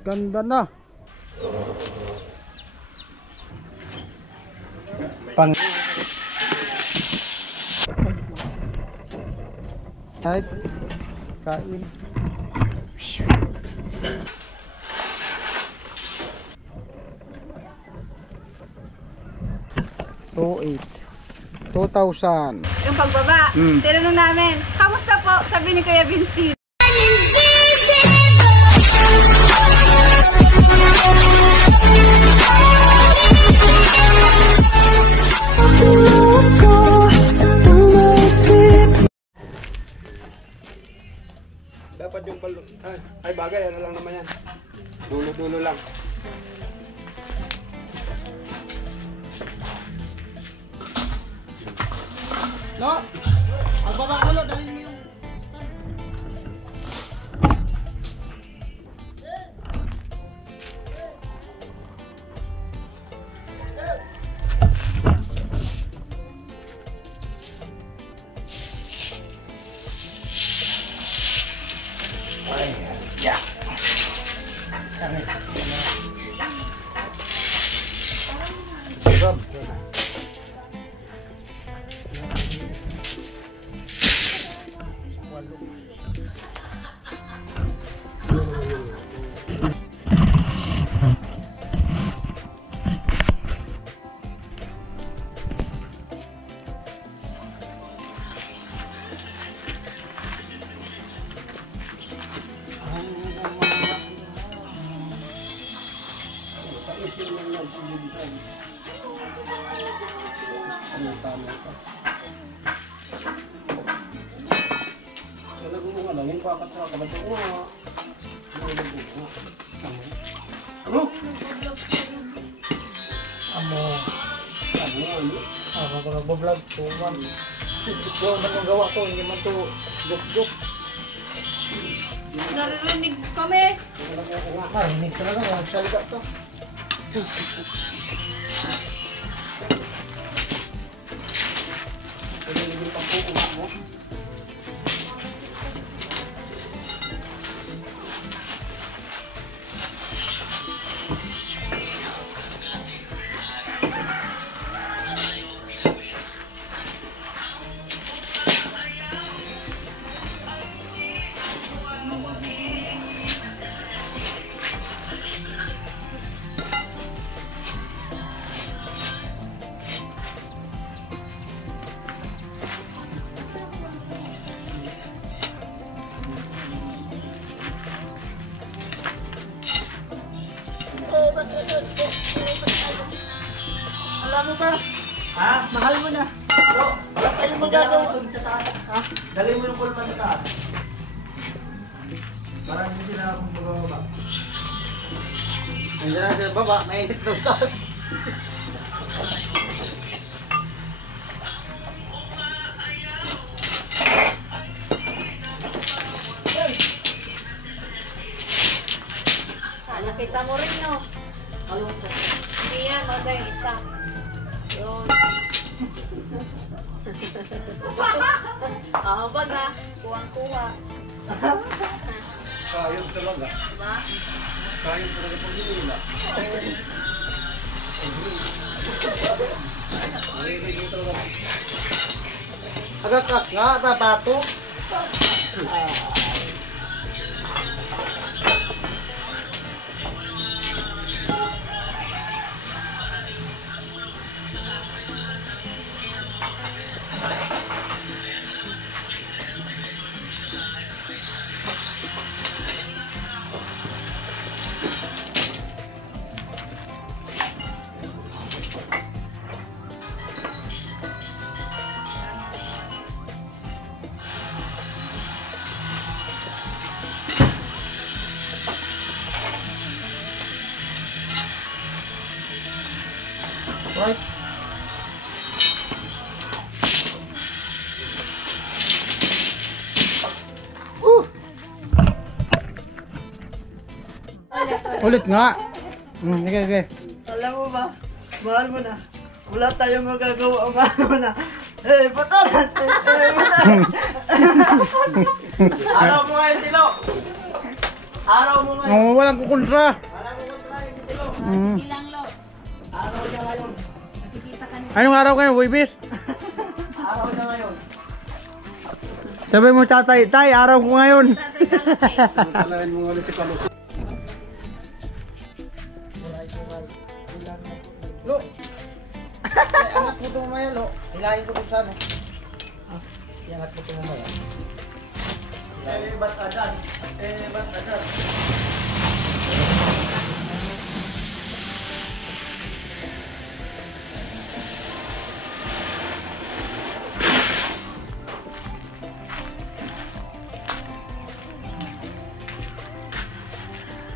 Ganda na. Pang kahit kain. 2,000. Yung pagbaba, tinanong namin, kamusta po? Sabi ni Kuya Vince Steve. Dapat yung balon. Ay bagay, ano lang naman yan. Dulo-dulo lang. No? Ang baba ko lo, dali mo yung ako nagbo-vlog to man. Yung man yung gawa ko, hindi man to guk-guk. Narinig kami. Narinig ka na lang, magsalita to. Alam mo ba? Ha? Mahal mo na. Bro, wala tayong magagawa dun sa taas. Ha? Dali mo yung pulpa sa taas. Para hindi na akong magbababa. Nandiyan na sa baba, mainit daw sa taas. Nakita mo rin, no? Hindi yan, maganda yung isa. Yun. Baga, kuwang-kuha. Kayod talaga. Diba? Kayod talaga pag hinila. Marinig talaga. Agakas nga, tapato. Right. Ulit nga. Sige. Alam mo ba, mahal mo na. Wala tayong magagawa, mahal mo na. Eh, patalan! Patalan! Araw mo ngayon, Tilo! Araw mo ngayon. Oh, walang kukontra. Alam mo kung tayo dito, Lo. Sige lang, Lo. Araw niya ngayon. Nakikita ka niya. Anong araw kayo, Wibis? Araw niya ngayon. Sabi mo, tatay, tay, araw ko ngayon. Tatay Kalaki. Talahin mo ulit si Kalusi. Lo. Angat mo ito mamaya, Lo. Hilahin ko ito sa ano. Angat mo ito mamaya. Ba't agad? Ba't agad?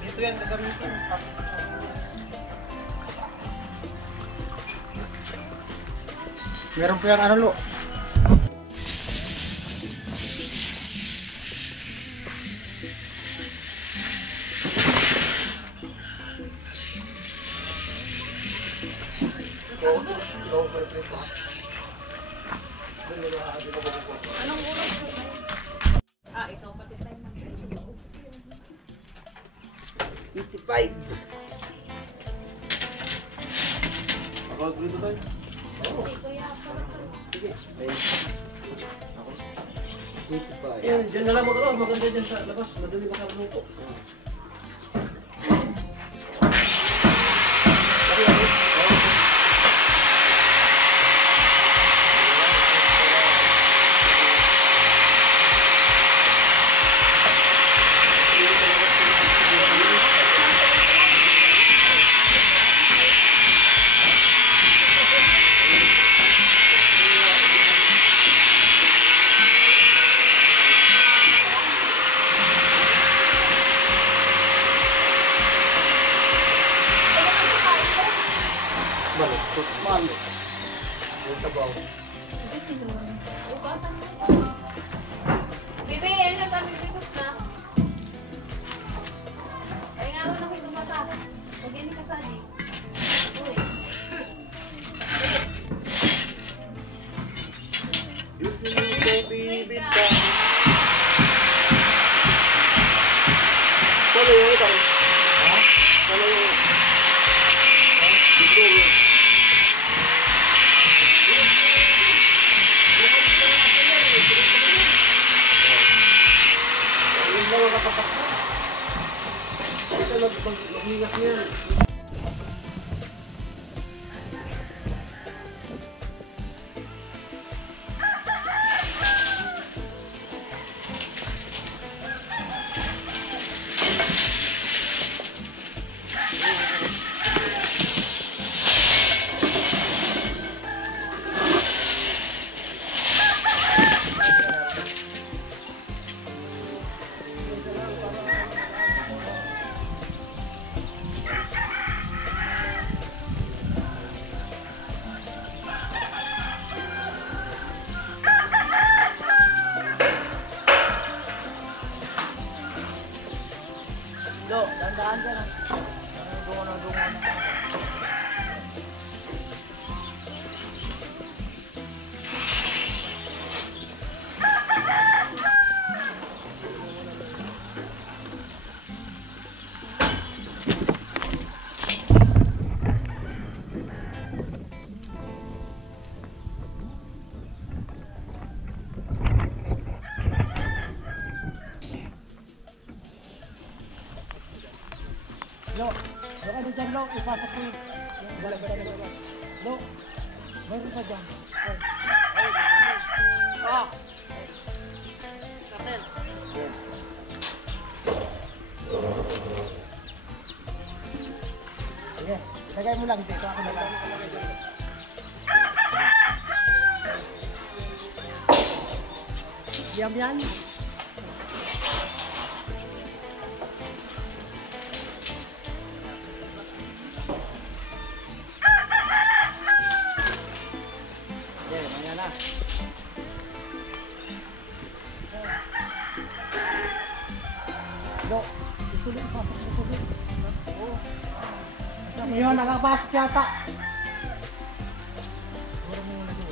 Dito yan, gagamitin. Meron po yung ano, Lo. Anong oras ko? Ikaw pati tayo na. 55. Ako, dito tayo. Hindi ko yan. Diyan na lang magkakaroon. Maganda dyan sa labas. Madali makakaluto. Malo. Yung sabaw. Ugasan mo. Bibi, ayun na sabi ko na. Ay nga ako nakita mata. Magyan ka sa di. Uy. Yung bibit ka. Salo yung ito. Ha? Salo yung... Dito yung... Mag-ingat niya. Lo, dandaan ka na. Dungo na. Lo, baka di dyan, Lo, ipasok ko yung galag dyan, Lo. Lo, meron pa dyan. Kapel. Sige, ilagay mo lang dito, ako na lang. Diam yan. Yun, nakapasok yata.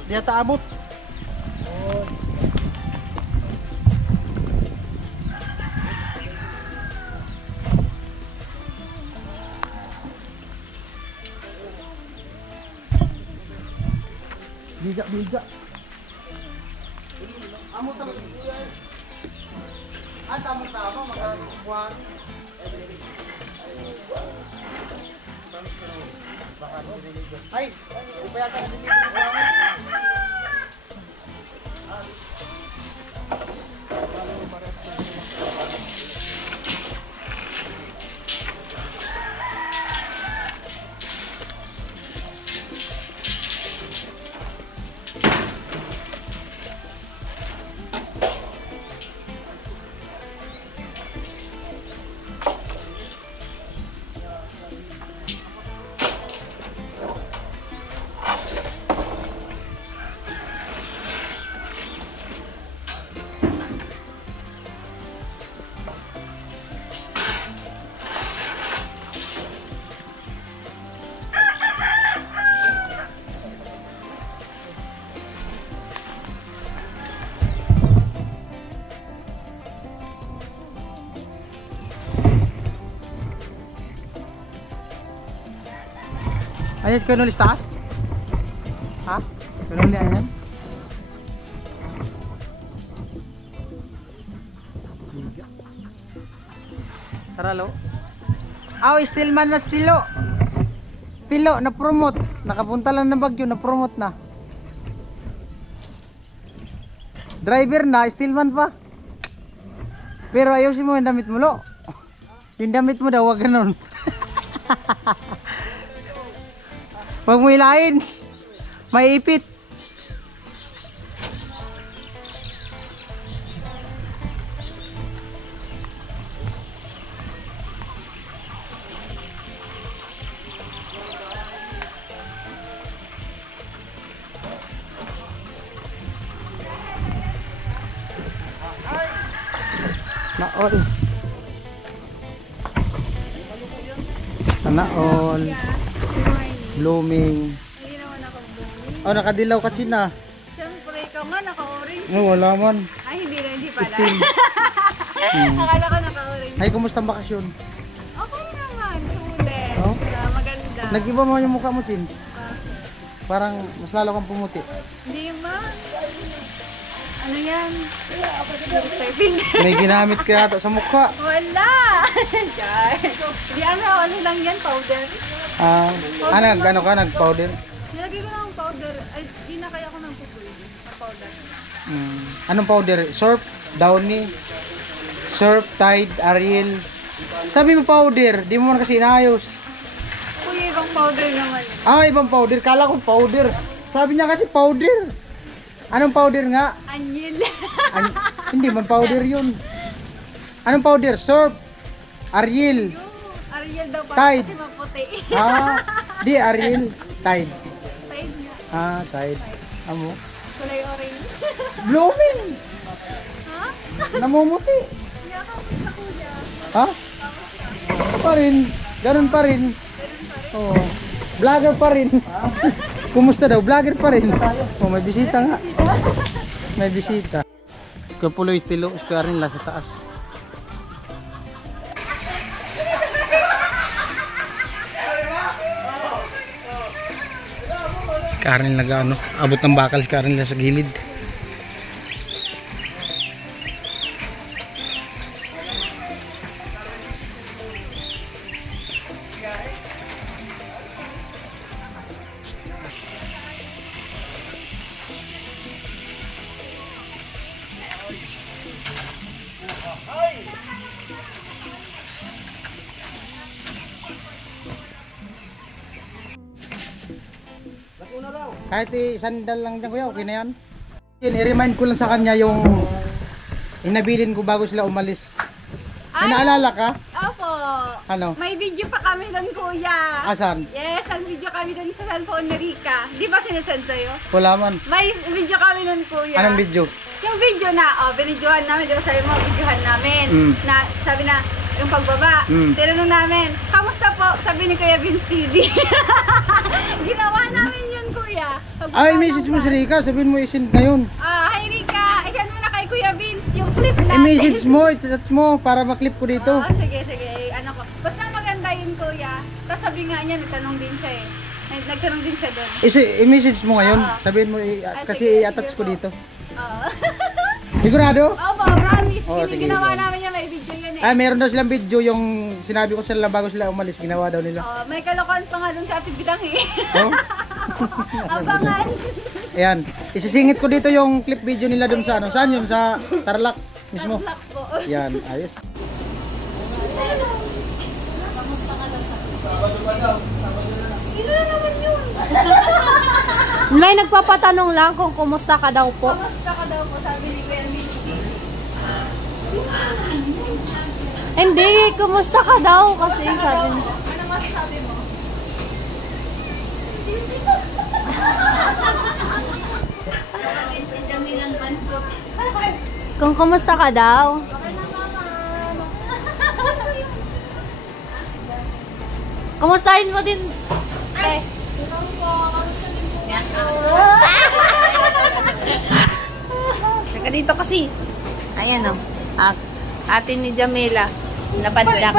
Di yata abot. Biga. Amo tama kuya. Tama magkuhan. Ay, di pa yata na Ayos ko nulis taas? Ha? Ganun niya yan? Saralo? Stillman na stilo. Stilo, na-promote. Nakapunta lang ng Bagyo, na-promote na. Driver na, stillman pa. Pero ayusin mo yung damit mo, lo. Yung damit mo daw, wag ganun. Huwag mo hilahin, maiipit. Naol. Naol. Blooming. Hindi naman ako blooming. Oh, nakadilaw ka China. Siyempre, ikaw nga naka-orange. Oh, wala man. Ay, hindi pala. Itim. Akala ko naka-orange. Ay, kumusta ang bakasyon? Okay naman, sulit. Oh? Maganda. Nag-iba mo yung mukha mo, Chin. Parang mas lalo kang pumuti. Hindi man. Ano yan? Surfing. May ginamit ka yata sa mukha. Wala! Char. Di ano lang yan, powder. Gano'n ka nag-powder? Nilagay ko ng powder. Ay, di na kaya ko ng pupuin. Ng powder. Anong powder? Surf, Downy, Surf, Tide, Ariel. Sabi mo powder, di mo man kasi inayos. Kuya, ibang powder naman. Ibang powder. Kala ko powder. Sabi niya kasi powder. Anong powder nga? Anyel. Hindi man powder yun. Anong powder? Surf, Ariel. Ariel daw pa Tide. kasi maputi. Di Ariel. Tide. Tide nga. Tide. Amo. Kulay orange. Blooming. Ha? Namumuti. Hindi ako sa kuya. Ha? Pa rin. Ganun pa rin. Oo. Vlogger pa rin. Kumusta daw? Vlogger pa rin. Oh, may bisita nga. May bisita. Kapuloy estilo. Kaya rin la sa taas. Karen nag-ano, abot ng bakal si Karen sa gilid. Kahit sandal lang dyan kuya, okay na yan. I-remind ko lang sa kanya yung inabilin ko bago sila umalis. May naalala ka? Opo. Ano? May video pa kami doon, kuya. Asan? Yes, ang video kami doon sa cellphone ni Rika. Di ba sinasend sa'yo? Wala man. May video kami doon, kuya. Anong video? Yung video na, binidyohan namin, di ba sabi mo, videohan namin. Na, sabi na, yung pagbaba. Tinanong namin, kamusta po? Sabi ni Kuya Vince TV. Ginawa namin yun, kuya. Pagbaba Ay, message mo si Rika, sabihin mo i-send na yun. Hi Rika, isend mo na kay Kuya Vince yung clip natin. I-message mo, i-chat mo para maklip ko dito. Sige. Ano ko. Basta maganda yun, kuya. Tapos sabi nga niya, nagtanong din siya eh. Nagkaroon din siya doon. I-message mo ngayon. Sabihin mo, kasi i-attach ko dito. Sigurado? Opo, promise. Oo, Hindi sige, ginawa sige. namin yan, may video yan eh. Ah, meron daw silang video yung sinabi ko sila bago sila umalis. Ginawa daw nila. May kalokohan pa nga doon sa Ate Bidang eh. Oh? Abangan. Ayan. Isisingit ko dito yung clip video nila dun sa ano. Saan yun? Sa Tarlac mismo. Tarlac po. Yan, ayos. Sino na naman yun? May nagpapatanong lang kung kumusta ka daw po. Kamusta ka daw po, sabi ni Kuya Vinci. Hindi, kumusta ka daw kasi sabi niya. Ano masasabi mo? Si Jamilan Mansuk. Kung kumusta ka daw. Kumustahin mo din. Eh. Saka dito kasi. Ayan o. Ate ni Jamila. Napandak.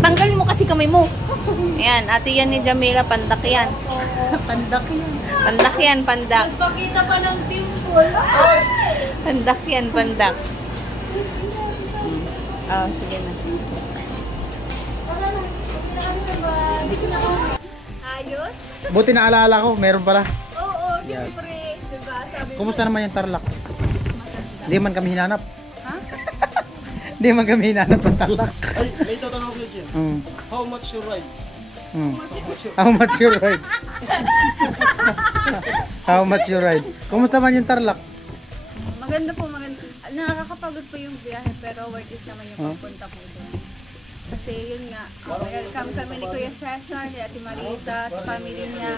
Tanggalin mo kasi kamay mo. Ayan, ate yan ni Jamila. Pandak yan. Pandak yan. Pandak yan, pandak. Nagpakita pa ng dimple. Pandak yan, pandak. Oh, sige na. Ayos? Buti naalala ko, meron pala. Oo, siyempre. Diba? Sabi mo. Kumusta naman yung Tarlac? Hindi man kami hinanap. Ha? Hindi man kami hinanap ng Tarlac. Ay, may tatanong ko dyan. How much you ride? How much you ride? How much you ride? Kumusta man yung Tarlac? Maganda po, maganda. Nakakapagod po yung biyahe pero worth it naman yung pagpunta po doon. Kasi yun nga, welcome kami ni Kuya Cesar, ni Ate Marita, sa family niya.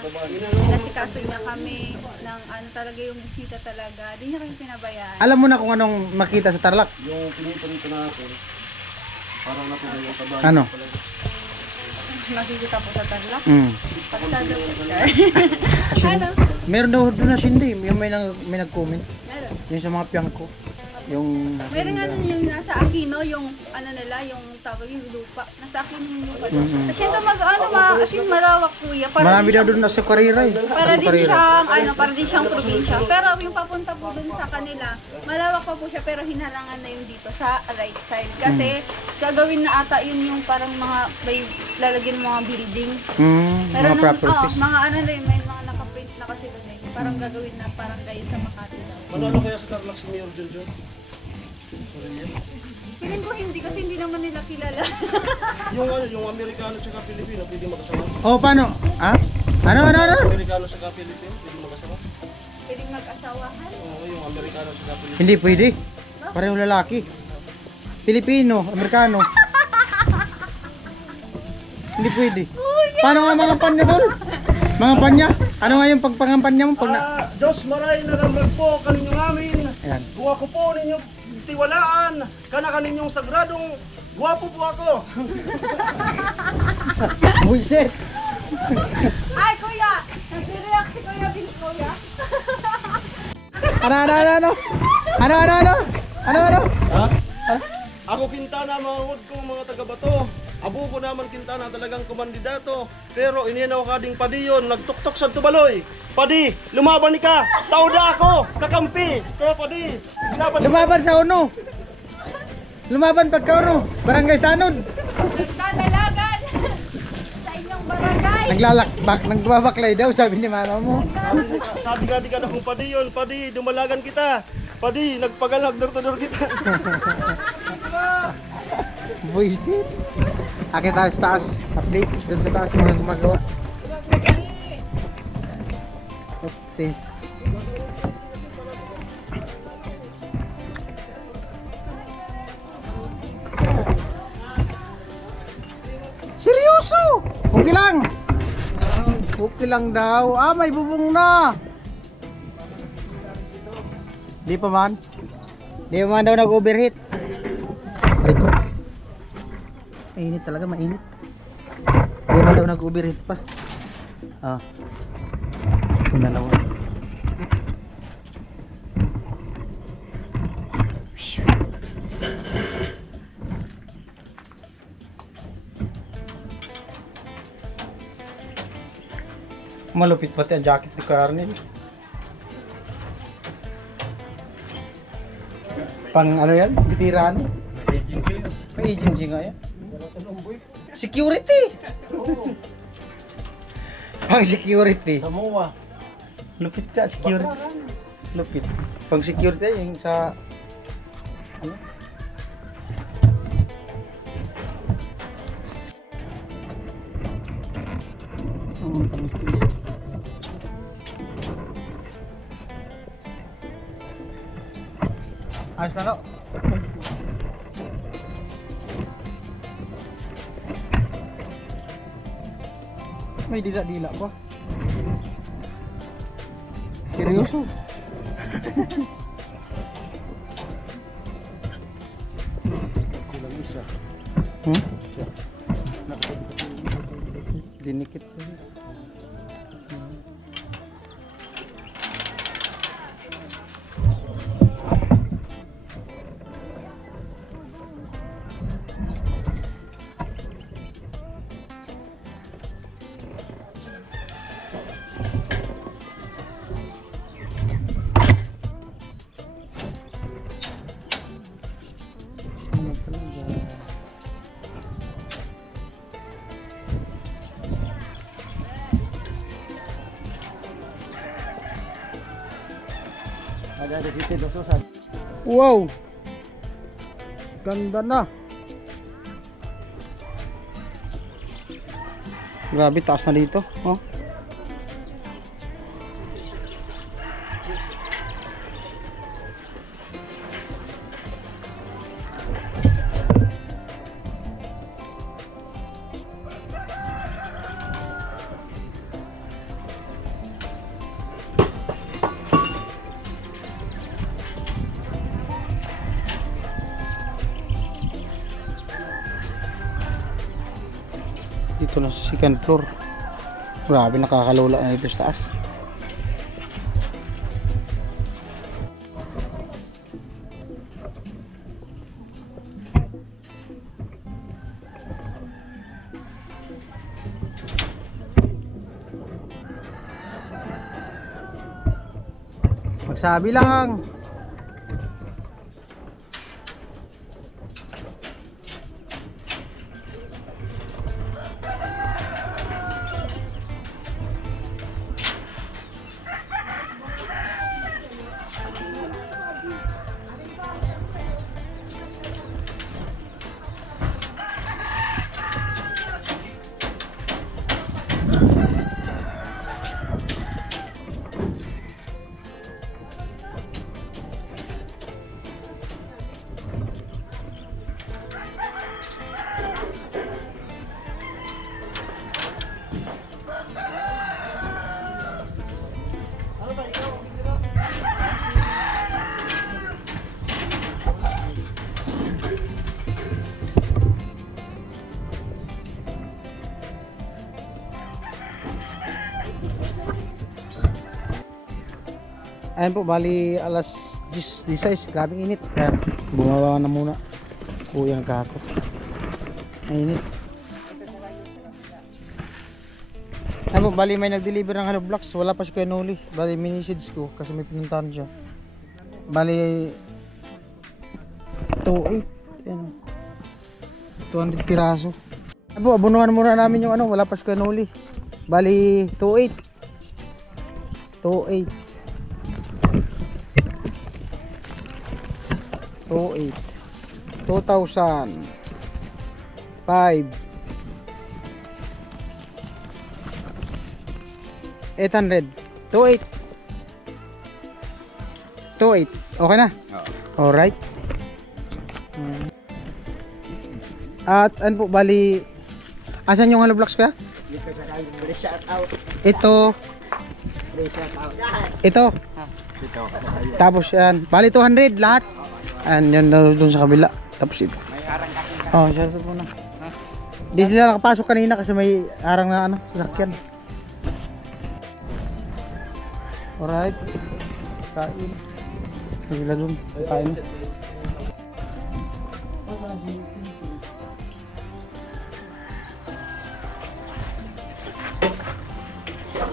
Nasikaso niya kami ng ano talaga yung bisita talaga. Di niya kami pinabayaan. Alam mo na kung anong makita sa Tarlac? Yung pinito natin, parang natuloy yung tabahan. Ano? Makikita po sa Tarlac. Pagsado picture. Ano? Meron daw doon na sindi, yung may nag-comment. Meron. Yung sa mga piyang ko. Yung Meron nga nun yung nasa Aquino, yung ano nila, yung tawag yung lupa. Nasa Aquino yung lupa. Kasi ito as in malawak kuya. marami daw doon nasa Carrera eh. Para din siyang para din siyang probinsya. Pero yung papunta po dun sa kanila, malawak pa po siya pero hinarangan na yung dito sa right side. Kasi gagawin na ata yun yung parang mga may lalagyan mga building. Mga properties. Mga ano rin, may mga nakaprint na kasi dun eh. Parang gagawin na parang kayo sa Makati daw. Manalo kaya sa Tarlac si Mayor Junjun? Feeling ko hindi kasi hindi naman nila kilala. Yung Amerikano sa Pilipino, pwede magkasama? Oh, paano? Ha? Ano? Amerikano sa Pilipino, pwede magkasama? Pwedeng mag-asawahan. Oo, yung Amerikano sa Pilipino. Hindi pwede. Pareho lalaki. Pilipino, Amerikano. Hindi pwede. Paano nga mga panya doon? Mga panya? Ano nga yung pagpangampanya mo? Diyos maray na ramag po kaninyong amin. Ayan. Guwapo po ninyong tiwalaan. Kana kaninyong sagradong guwapo po ako. Buisit. Ay, kuya! Nag-react si Kuya Vince, kuya. Ano? Ha? Ako Quintana, mahod ko mga taga-bato. Abo ko naman Quintana talagang kumandidato. Pero ininaw ka ding padiyon, nagtuktok sa tubaloy. Padi, lumaban ni ka. Tauda ako, kakampi. Kaya padi, Lumaban sa uno. Lumaban pagka uno. Barangay Tanod. Nagdadalagan sa inyong barangay. Nagbabaklay daw, sabi ni mama mo. Sabi nga di ka na kung padiyon, padi, dumalagan kita. Padi, nagpagalag dor-dor kita. Buisit. Akit taas. Update. Doon sa taas mga gumagawa. Okay. Seryoso? Okay lang. Okay lang daw. May bubong na. Di pa man. Di pa man daw nag-overheat. Mainit talaga, mainit. Di pa daw nag-overheat pa. Yung dalawa. Malupit pati ang jacket ni Carnel. Pang ano yan? Bitirano? May agency nga yan. Security! Pang security. Samoa. Lupit ka, security. Lupit. Pang security yung sa... Ano? Ayos na, no? May dila-dila pa. Seryoso? Kulang isa. Isa. Dinikit. Ada situ susah. Wow! Ganda na! Grabe, taas na dito. Oh. Dito na sa second floor. Grabe, nakakalula na dito sa taas. Magsabi lang. Ayan po, bali alas 10:16, grabing init. Kaya bumawa na muna. Uwi ang kako. Mainit. Ayan po, bali may nag-deliver ng hollow blocks. Wala pa si Kuya Noli. Bali mini-shades ko kasi may pinuntahan siya. Bali 2.8. Ayan. 200 piraso. Ayan po, abunuhan muna namin yung ano. Wala pa si Kuya Noli. Bali 2.8. 2.8. 2.8 2,005 800 2.8 2.8 okay na? Alright. At ano po, bali asan yung hollow blocks ka? Ito tapos yan, bali 200 lahat. Ayan, yan doon sa kabila. Tapos ito. Oh, siya ito muna. Di sila nakapasok kanina kasi may harang na ano, sasakyan. Alright. Kain. Sila doon. Kain.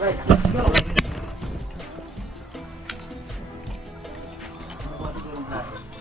Alright, let's go. Ano ba siguro ang plato?